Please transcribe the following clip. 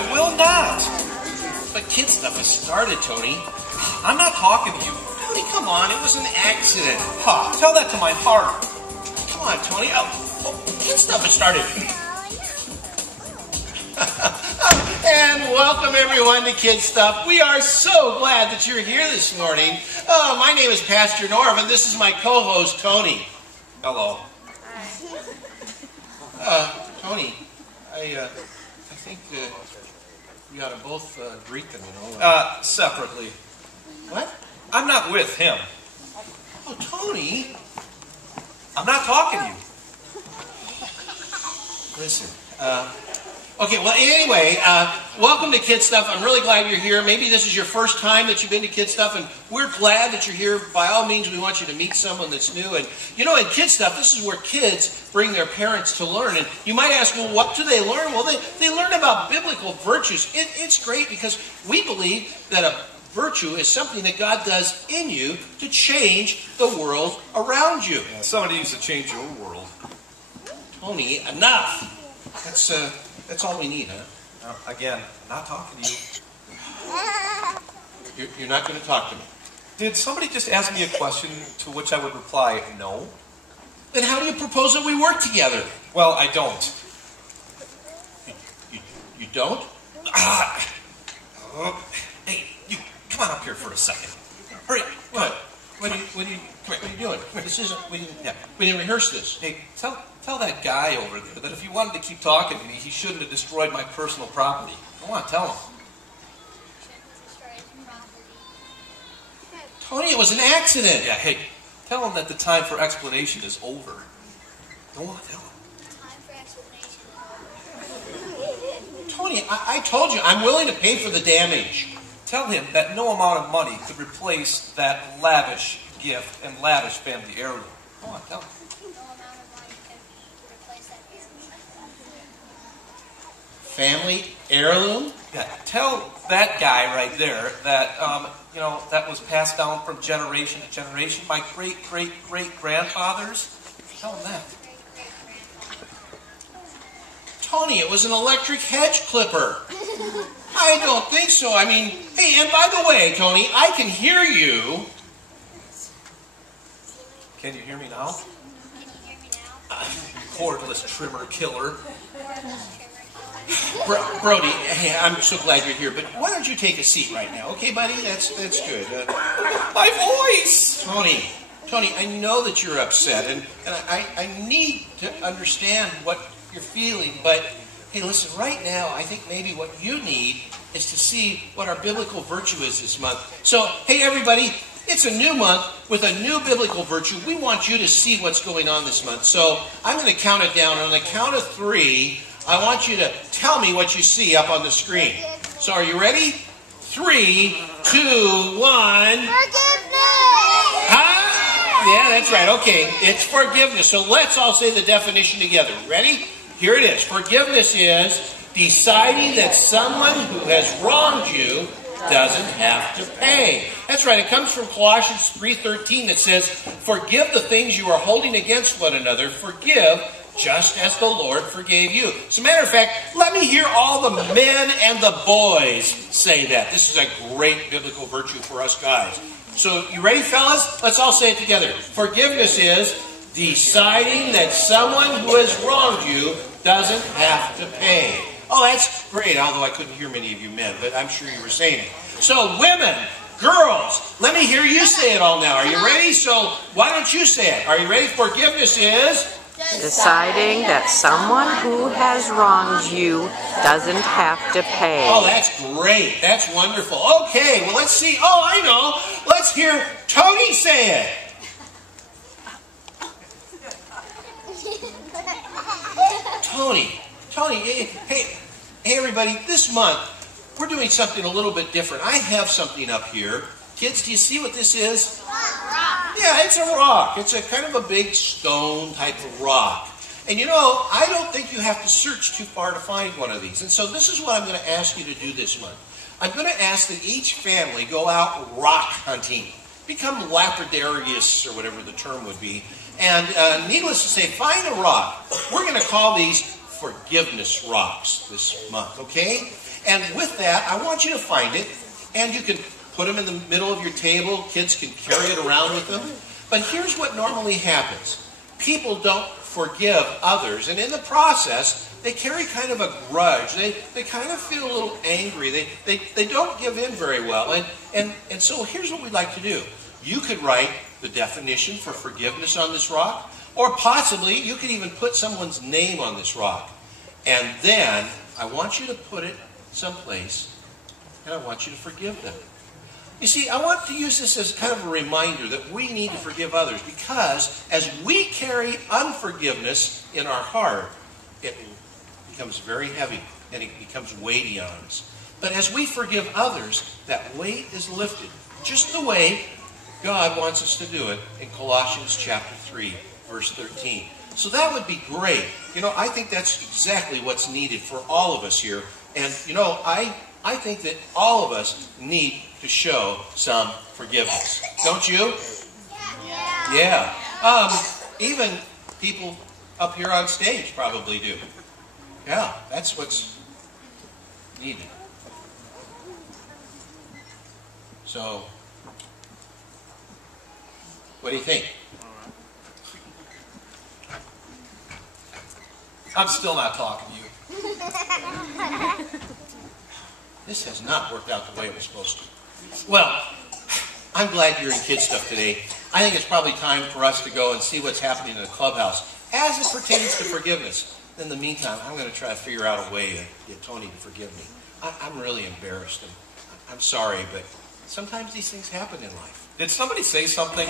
I will not. But kid stuff has started, Tony. I'm not talking to you. Tony, come on. It was an accident. Ha, tell that to my heart. Come on, Tony. Kid stuff has started. And welcome everyone to Kid Stuff. We are so glad that you're here this morning. My name is Pastor Norv, and this is my co-host Tony. Hello. Tony, I think we ought to both greet them, you know. Separately. What? I'm not with him. Oh, Tony. I'm not talking to you. Listen. Okay, well, anyway, welcome to Kid Stuff. I'm really glad you're here. Maybe this is your first time that you've been to Kid Stuff, and we're glad that you're here. By all means, we want you to meet someone that's new. And, you know, in Kid Stuff, this is where kids bring their parents to learn. And you might ask, well, what do they learn? Well, they learn about biblical virtues. It's great because we believe that a virtue is something that God does in you to change the world around you. Yeah, somebody needs to change your world. Tony, enough. That's all we need, huh? Again, not talking to you. You're not going to talk to me. Did somebody just ask me a question to which I would reply, no? Then how do you propose that we work together? Well, I don't. You don't? Hey, you, come on up here for a second. Hurry. What? What are you doing? This isn't. We didn't rehearse this. Hey, tell that guy over there that if he wanted to keep talking to me, he shouldn't have destroyed my personal property. Go on, tell him. Tony, it was an accident. Yeah, hey, tell him that the time for explanation is over. Go on, tell him. Time for explanation is over. Tony, I told you, I'm willing to pay for the damage. Tell him that no amount of money could replace that lavish gift and lavish family heirloom. Go on, tell him. No amount of money can replace that Family heirloom? Yeah, tell that guy right there that, that was passed down from generation to generation. My great-great-great-grandfathers. Tell him that. Tony, it was an electric hedge clipper. I don't think so. I mean, hey, and by the way, Tony, I can hear you. Can you hear me now? Can you hear me now? Cordless trimmer killer. Brody, hey, I'm so glad you're here, but why don't you take a seat right now? Okay, buddy? That's good. My voice! Tony, I know that you're upset, and I need to understand what you're feeling, but hey, listen, right now, I think maybe what you need is to see what our biblical virtue is this month. So, hey, everybody, it's a new month with a new biblical virtue. We want you to see what's going on this month. So, I'm going to count it down. On the count of 3, I want you to tell me what you see up on the screen. So, are you ready? 3, 2, 1. Forgiveness! Yeah, that's right. Okay, it's forgiveness. So, let's all say the definition together. Ready? Here it is. Forgiveness is deciding that someone who has wronged you doesn't have to pay. That's right. It comes from Colossians 3:13 that says, forgive the things you are holding against one another. Forgive just as the Lord forgave you. As a matter of fact, let me hear all the men and the boys say that. This is a great biblical virtue for us guys. So, you ready, fellas? Let's all say it together. Forgiveness is deciding that someone who has wronged you doesn't have to pay. Oh, that's great, although I couldn't hear many of you men, but I'm sure you were saying it. So, women, girls, let me hear you say it all now. Are you ready? So, why don't you say it? Are you ready? Forgiveness is deciding that someone who has wronged you doesn't have to pay. Oh, that's great. That's wonderful. Okay, well, let's see. Oh, I know. Let's hear Tony say it. Tony, hey, everybody, this month, we're doing something a little bit different. I have something up here. Kids, do you see what this is? Rock. Yeah, it's a rock. It's a kind of a big stone type of rock. And you know, I don't think you have to search too far to find one of these. And so this is what I'm going to ask you to do this month. I'm going to ask that each family go out rock hunting. Become lapidarius, or whatever the term would be. And needless to say, find a rock. We're going to call these forgiveness rocks this month, okay? And with that, I want you to find it, and you can put them in the middle of your table. Kids can carry it around with them. But here's what normally happens. People don't forgive others, and in the process, they carry kind of a grudge. They kind of feel a little angry. They don't give in very well. And so here's what we'd like to do. You could write the definition for forgiveness on this rock, or possibly you could even put someone's name on this rock. And then I want you to put it someplace, and I want you to forgive them. You see, I want to use this as kind of a reminder that we need to forgive others, because as we carry unforgiveness in our heart, it becomes very heavy and it becomes weighty on us. But as we forgive others, that weight is lifted, just the way God wants us to do it in Colossians chapter 3, verse 13. So that would be great. You know, I think that's exactly what's needed for all of us here. And, you know, I think that all of us need to show some forgiveness. Don't you? Yeah. Even people up here on stage probably do. Yeah, that's what's needed. So, what do you think? I'm still not talking to you. This has not worked out the way it was supposed to. Well, I'm glad you're in KIDstuf today. I think it's probably time for us to go and see what's happening in the clubhouse as it pertains to forgiveness. In the meantime, I'm going to try to figure out a way to get Tony to forgive me. I'm really embarrassed, and I'm sorry, but sometimes these things happen in life. Did somebody say something?